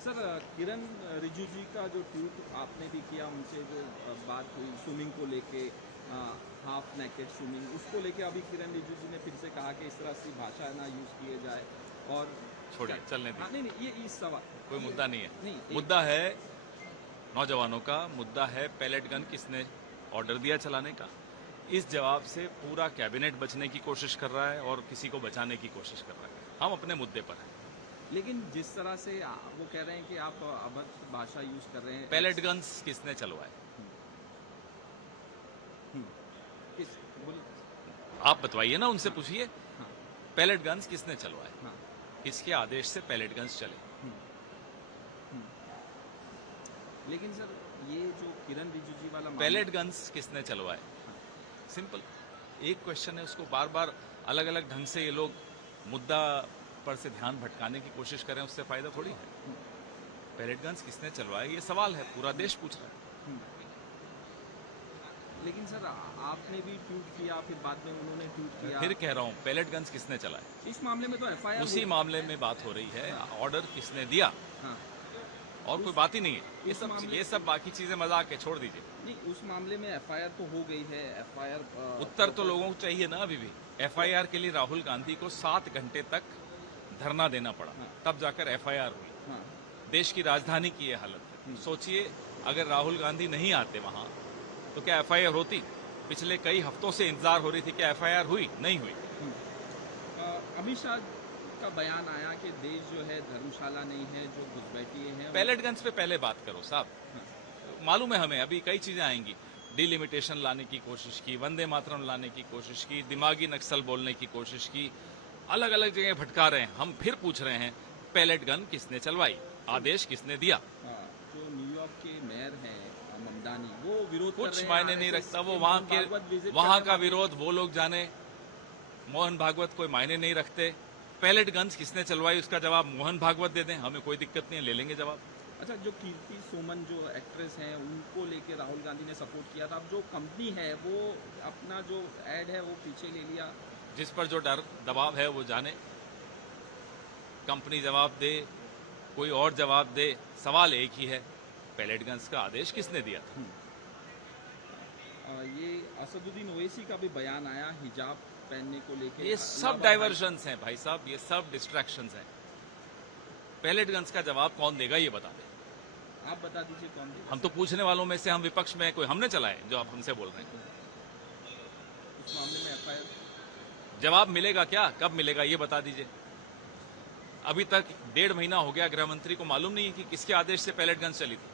Sir, किरण रिजिजू जी का जो tweet आपने भी किया, उनसे जो बात हुई स्विमिंग को लेके, हाफ नेकेड स्विमिंग, उसको लेके अभी किरण रिजिजू जी ने फिर से कहा कि इस तरह की भाषा ना यूज़ किए जाए। और छोड़िए, चलने दीजिए। नहीं, ये इस सवाल कोई मुद्दा नहीं है। नहीं, मुद्दा है नौजवानों का, मुद्दा है पैलेट गन किसने ऑर्डर दिया चलाने का। इस जवाब से पूरा कैबिनेट बचने की कोशिश कर रहा है और किसी को बचाने की कोशिश कर रहा है। हम अपने मुद्दे पर हैं। लेकिन जिस तरह से वो कह रहे हैं कि आप अभद्र भाषा यूज़ कर रहे हैं। पैलेट गन्स किसने चलवाए? किस बोलिए। आप बतवाइए ना, उनसे पूछिए। हाँ, पैलेट गन्स किसने चलवाए? हाँ, किसके आदेश से पैलेट गन्स चले? लेकिन सर, ये जो किरण रिजिजू जी वाला पैलेट गन्स किसने चलवाए? सिंपल एक क्वेश्चन है, उसको बार बार अलग अलग ढंग से ये लोग मुद्दा पर से ध्यान भटकाने की कोशिश करें, उससे फायदा थोड़ी है। पैलेट गन्स किसने चलवाए, ये सवाल है, पूरा देश पूछ रहा है। लेकिन सर, आपने भी ट्वीट किया, फिर बाद में उन्होंने ट्वीट किया। फिर कह रहा हूं, पैलेट गन्स किसने चलाए? इस मामले में तो एफआईआर उसी मामले में बात हो रही है। ऑर्डर किसने दिया? हाँ, और कोई बात ही नहीं है। ये सब बाकी चीजें मजाक है, छोड़ दीजिए। नहीं, उस मामले में एफआईआर तो हो गई है। एफआईआर उत्तर तो लोगों को चाहिए ना। अभी भी एफआईआर के लिए राहुल गांधी को 7 घंटे तक धरना देना पड़ा, तब जाकर एफआईआर हुई। हाँ, देश की राजधानी की ये हालत है। सोचिए, अगर राहुल गांधी नहीं आते वहां तो क्या एफआईआर होती? पिछले कई हफ्तों से इंतजार हो रही थी कि एफआईआर हुई, नहीं हुई। अमित शाह का बयान आया कि देश जो है धर्मशाला नहीं है, जो घुसपैठिए हैं। पैलेट गन्स पे पहले बात करो साहब। मालूम है हमें, अभी कई चीजें आएंगी। डिलिमिटेशन लाने की कोशिश की, वंदे मातरम लाने की कोशिश की, दिमागी नक्सल बोलने की कोशिश की, अलग अलग जगह भटका रहे हैं। हम फिर पूछ रहे हैं, पैलेट गन किसने चलवाई? आदेश किसने दिया? जो न्यूयॉर्क के मेयर हैं ममदानी, वो विरोध कर रहे कुछ हैं। मायने नहीं रखता वो वहां का विरोध, वो लोग जाने। मोहन भागवत कोई मायने नहीं रखते। पैलेट गन्स किसने चलवाई, उसका जवाब मोहन भागवत दे दें, हमें कोई दिक्कत नहीं है, ले लेंगे जवाब। अच्छा, जो कीर्ति सोमन जो एक्ट्रेस हैं, उनको लेके राहुल गांधी ने सपोर्ट किया था। अब जो कंपनी है वो अपना जो एड है वो पीछे ले लिया। जिस पर जो डर दबाव है वो जाने। कंपनी जवाब दे, कोई और जवाब दे, सवाल एक ही है, पैलेट गन्स का आदेश किसने दिया था? ये असदुद्दीन ओवैसी का भी बयान आया हिजाब पहनने को लेके। ये सब डाइवर्जन्स हैं भाई साहब, ये सब डिस्ट्रैक्शंस हैं। पैलेट गन्स का जवाब कौन देगा, ये बता दें। आप बता दीजिए कौन देगा। हम तो पूछने वालों में से, हम विपक्ष में कोई हमने चलाए जो आप हमसे बोल रहे हैं। इस मामले में एफआईआर जवाब मिलेगा क्या, कब मिलेगा, ये बता दीजिए। अभी तक 1.5 महीना हो गया, गृह मंत्री को मालूम नहीं है कि किसके आदेश से पैलेट गन्स चली थी।